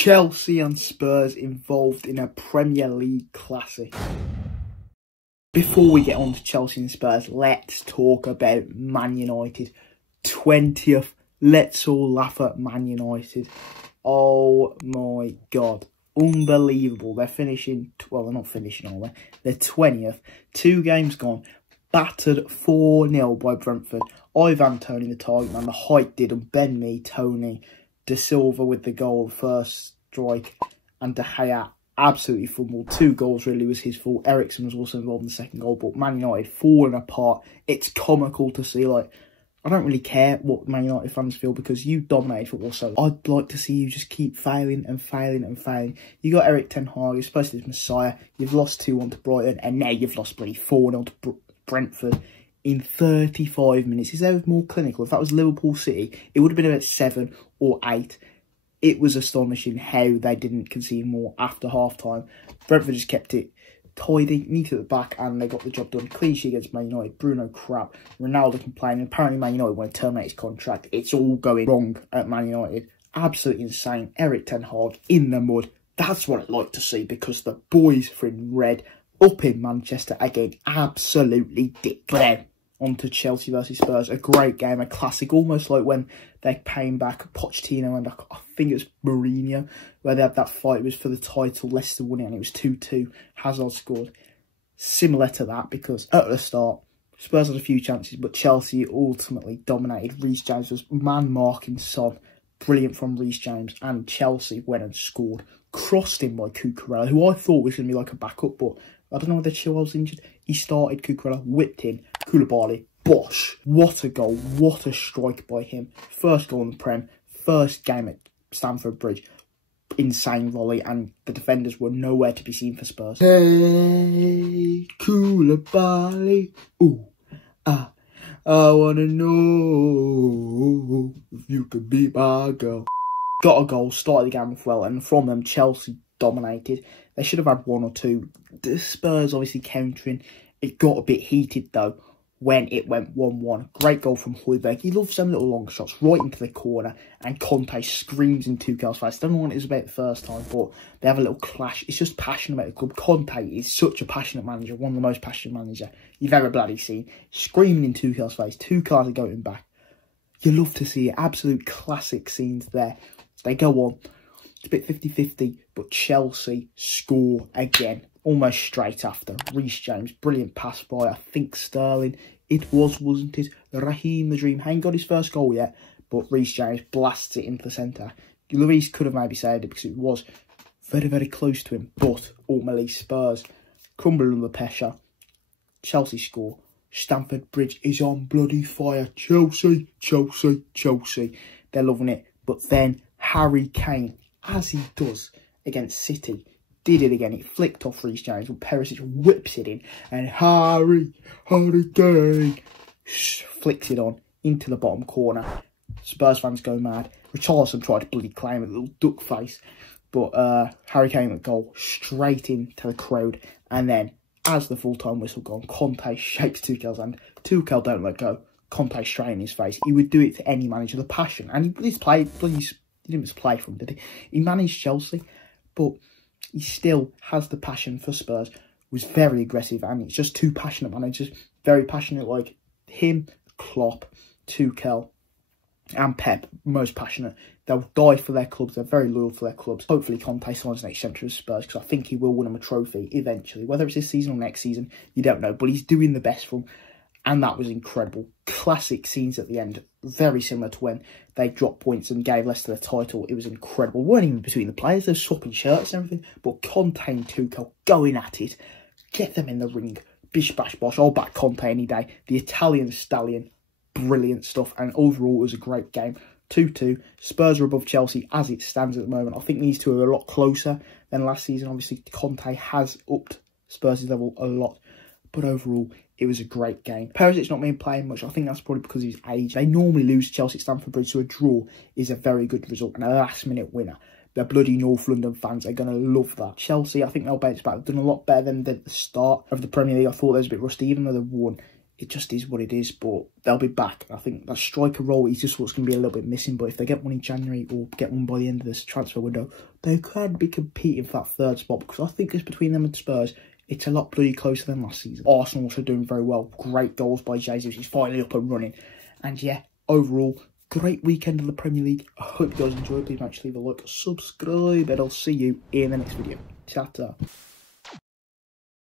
Chelsea and Spurs involved in a Premier League classic. Before we get on to Chelsea and Spurs, let's talk about Man United. 20th. Let's all laugh at Man United. Oh my God. Unbelievable. They're finishing, well, they're not finishing, are they? They're 20th. 2 games gone. Battered 4-0 by Brentford. Ivan Toney, the target man. The height did them. Ben Mee, Toney, De Silva with the goal, first strike. And De Gea absolutely fumbled. 2 goals really was his fault. Eriksen was also involved in the second goal. But Man United falling apart. It's comical to see. Like, I don't really care what Man United fans feel because you dominated football, so I'd like to see you just keep failing and failing and failing. You got Erik ten Hag, you're supposed to be this messiah. You've lost 2-1 to Brighton, and now you've lost bloody 4-0 to Brentford in 35 minutes. Is that more clinical? If that was Liverpool City, it would have been about 7 or 8. It was astonishing how they didn't concede more after half-time. Brentford just kept it tidy, neat at the back, and they got the job done. Clean sheet against Man United. Bruno crap. Ronaldo complaining. Apparently Man United want to terminate his contract. It's all going wrong at Man United. Absolutely insane. Erik ten Hag in the mud. That's what I'd like to see because the boys from red up in Manchester again absolutely dick. But then on to Chelsea versus Spurs. A great game, a classic, almost like when they came back, Pochettino and I think it was Mourinho, where they had that fight. It was for the title, Leicester won it and it was 2-2. Hazard scored. Similar to that because at the start, Spurs had a few chances, but Chelsea ultimately dominated. Reece James was man-marking Son. Brilliant from Reece James, and Chelsea went and scored. Crossed in by Cucurella, who I thought was going to be like a backup, but I don't know whether Chilwell's injured. He started, Cucurella whipped in, Koulibaly, bosh. What a goal, what a strike by him. First goal in the Prem, first game at Stamford Bridge. Insane volley, and the defenders were nowhere to be seen for Spurs. Hey, Koulibaly, ooh, ah, I wanna know if you could be my girl. Got a goal, started the game off well, and from them, Chelsea dominated. They should have had 1 or 2. The Spurs obviously countering. It got a bit heated though when it went 1-1. Great goal from Hoijberg. He loves them little long shots right into the corner, and Conte screams in Tuchel's face. Don't know what it was about the first time, but they have a little clash. It's just passion about the club. Conte is such a passionate manager, one of the most passionate managers you've ever bloody seen. Screaming in Tuchel's face. Tuchel are going back. You love to see it. Absolute classic scenes there. They go on. It's a bit 50-50, but Chelsea score again. Almost straight after. Reece James, brilliant pass by, I think, Sterling. It was, wasn't it? Raheem the Dream. Ain't got his first goal yet, but Reece James blasts it into the centre. Lloris could have maybe saved it because it was very, very close to him. But ultimately, Spurs crumble under the pressure. Chelsea score. Stamford Bridge is on bloody fire. Chelsea, Chelsea, Chelsea. They're loving it. But then Harry Kane, as he does against City, did it again. It flicked off Reece James, but Perisic whips it in, and Harry Kane flicks it on into the bottom corner. Spurs fans go mad. Richarlison tried to bloody claim a little duck face, but Harry Kane with goal straight into the crowd. And then, as the full-time whistle gone, Conte shakes Tuchel's hand. Tuchel don't let go. Conte straight in his face. He would do it to any manager. The passion, and he didn't just play from him, did he? He managed Chelsea, but he still has the passion for Spurs. Was very aggressive, and it's just 2 passionate managers. Very passionate, like him, Klopp, Tuchel, and Pep. Most passionate. They'll die for their clubs. They're very loyal to their clubs. Hopefully Conte signs next centre of Spurs, because I think he will win them a trophy eventually. Whether it's this season or next season, you don't know. But he's doing the best for them. And that was incredible. Classic scenes at the end. Very similar to when they dropped points and gave Leicester the title. It was incredible. Weren't even between the players. They were swapping shirts and everything. But Conte and Tuchel going at it. Get them in the ring. Bish, bash, bosh. I'll back Conte any day. The Italian stallion. Brilliant stuff. And overall, it was a great game. 2-2. Spurs are above Chelsea as it stands at the moment. I think these two are a lot closer than last season. Obviously, Conte has upped Spurs' level a lot. But overall, it was a great game. Perisic's not been playing much. I think that's probably because of his age. They normally lose Chelsea at Stamford Bridge, so a draw is a very good result and a last-minute winner. The bloody North London fans are going to love that. Chelsea, I think they'll bounce back. They've done a lot better than at the start of the Premier League. I thought they was a bit rusty, even though they won. it just is what it is, but they'll be back. I think that striker role is just what's going to be a little bit missing, but if they get one in January or get one by the end of this transfer window, they could be competing for that third spot, because I think it's between them and Spurs. It's a lot bloody closer than last season. Arsenal also doing very well. Great goals by Jesus. He's finally up and running. And yeah, overall, great weekend of the Premier League. I hope you guys enjoyed. Please make sure to leave a like, subscribe, and I'll see you in the next video. Ta-ta.